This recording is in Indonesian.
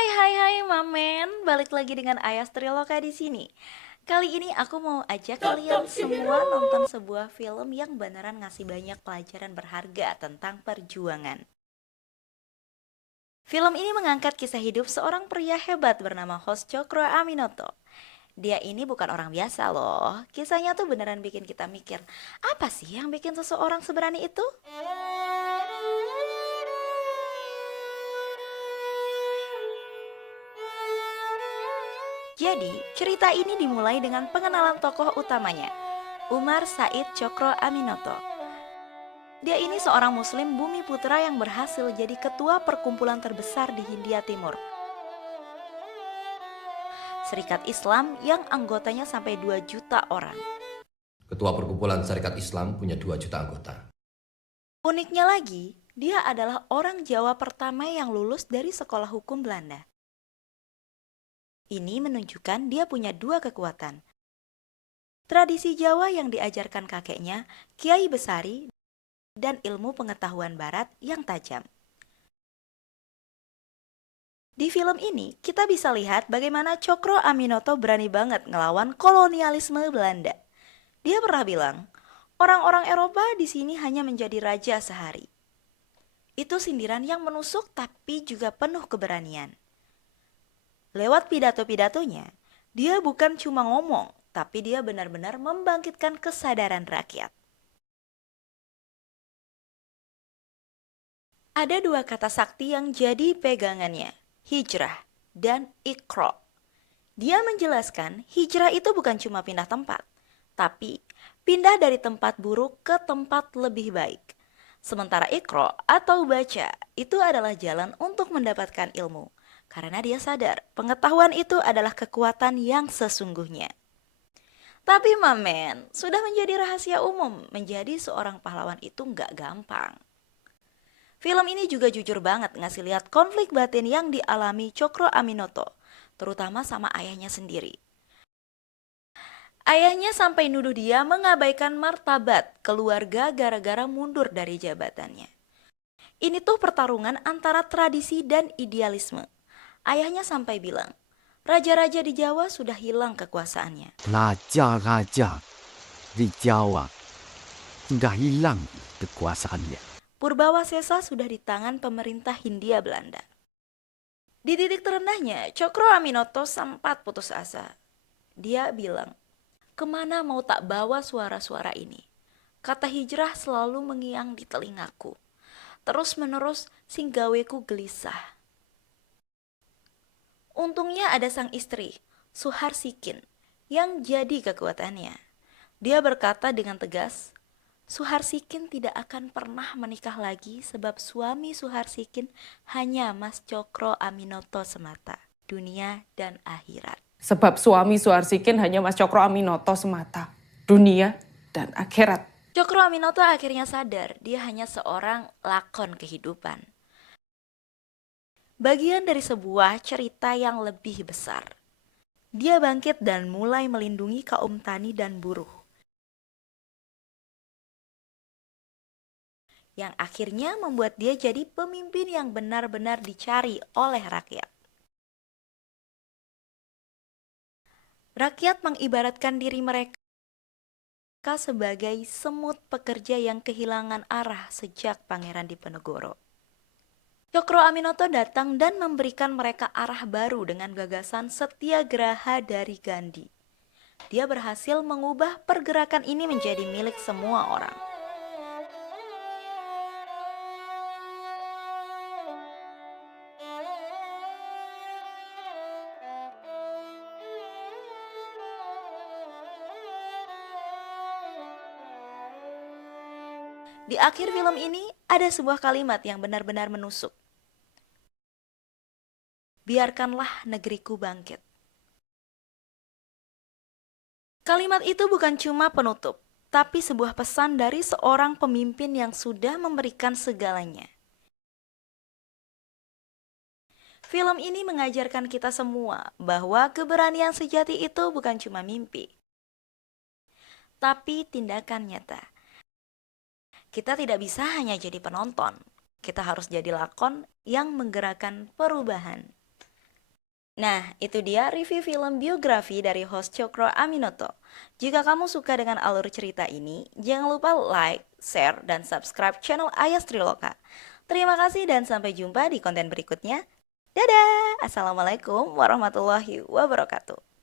Hai Mamen, balik lagi dengan Ayas Triloka di sini. Kali ini aku mau ajak kalian semua nonton sebuah film yang beneran ngasih banyak pelajaran berharga tentang perjuangan. Film ini mengangkat kisah hidup seorang pria hebat bernama Hos Cokro Aminoto. Dia ini bukan orang biasa loh. Kisahnya tuh beneran bikin kita mikir, apa sih yang bikin seseorang seberani itu? Jadi, cerita ini dimulai dengan pengenalan tokoh utamanya, Umar Said Cokro Aminoto. Dia ini seorang muslim bumi putra yang berhasil jadi ketua perkumpulan terbesar di Hindia Timur. Serikat Islam yang anggotanya sampai 2 juta orang. Ketua Perkumpulan Syarikat Islam punya 2 juta anggota. Uniknya lagi, dia adalah orang Jawa pertama yang lulus dari sekolah hukum Belanda. Ini menunjukkan dia punya 2 kekuatan. Tradisi Jawa yang diajarkan kakeknya, Kiai Besari, dan ilmu pengetahuan barat yang tajam. Di film ini, kita bisa lihat bagaimana Cokro Aminoto berani banget ngelawan kolonialisme Belanda. Dia pernah bilang, orang-orang Eropa di sini hanya menjadi raja sehari. Itu sindiran yang menusuk tapi juga penuh keberanian. Lewat pidato-pidatonya, dia bukan cuma ngomong, tapi dia benar-benar membangkitkan kesadaran rakyat. Ada 2 kata sakti yang jadi pegangannya, hijrah dan iqra. Dia menjelaskan hijrah itu bukan cuma pindah tempat, tapi pindah dari tempat buruk ke tempat lebih baik. Sementara iqra atau baca itu adalah jalan untuk mendapatkan ilmu, karena dia sadar pengetahuan itu adalah kekuatan yang sesungguhnya. Tapi Mamen, sudah menjadi rahasia umum, menjadi seorang pahlawan itu nggak gampang. Film ini juga jujur banget ngasih lihat konflik batin yang dialami Cokro Aminoto, terutama sama ayahnya sendiri. Ayahnya sampai nuduh dia mengabaikan martabat keluarga gara-gara mundur dari jabatannya. Ini tuh pertarungan antara tradisi dan idealisme. Ayahnya sampai bilang, raja-raja di Jawa sudah hilang kekuasaannya. Raja-raja di Jawa sudah hilang kekuasaannya. Purbawasesa sudah di tangan pemerintah Hindia Belanda. Di titik terendahnya, Cokro Aminoto sempat putus asa. Dia bilang, kemana mau tak bawa suara-suara ini? Kata hijrah selalu mengiang di telingaku. Terus-menerus singgaweku gelisah. Untungnya ada sang istri, Suhar Sikin, yang jadi kekuatannya. Dia berkata dengan tegas, Suhar Sikin tidak akan pernah menikah lagi sebab suami Suhar Sikin hanya Mas Cokro Aminoto semata, dunia dan akhirat. Sebab suami Suharsikin hanya Mas Cokro Aminoto semata, dunia dan akhirat. Cokro Aminoto akhirnya sadar dia hanya seorang lakon kehidupan. Bagian dari sebuah cerita yang lebih besar. Dia bangkit dan mulai melindungi kaum tani dan buruh. Yang akhirnya membuat dia jadi pemimpin yang benar-benar dicari oleh rakyat. Rakyat mengibaratkan diri mereka sebagai semut pekerja yang kehilangan arah sejak Pangeran Diponegoro. Cokro Aminoto datang dan memberikan mereka arah baru dengan gagasan Satyagraha dari Gandhi. Dia berhasil mengubah pergerakan ini menjadi milik semua orang. Di akhir film ini ada sebuah kalimat yang benar-benar menusuk. Biarkanlah negeriku bangkit. Kalimat itu bukan cuma penutup, tapi sebuah pesan dari seorang pemimpin yang sudah memberikan segalanya. Film ini mengajarkan kita semua bahwa keberanian sejati itu bukan cuma mimpi, tapi tindakan nyata. Kita tidak bisa hanya jadi penonton. Kita harus jadi lakon yang menggerakkan perubahan. Nah, itu dia review film biografi dari host Cokro Aminoto. Jika kamu suka dengan alur cerita ini, jangan lupa like, share, dan subscribe channel Ayas Triloka. Terima kasih dan sampai jumpa di konten berikutnya. Dadah! Assalamualaikum warahmatullahi wabarakatuh.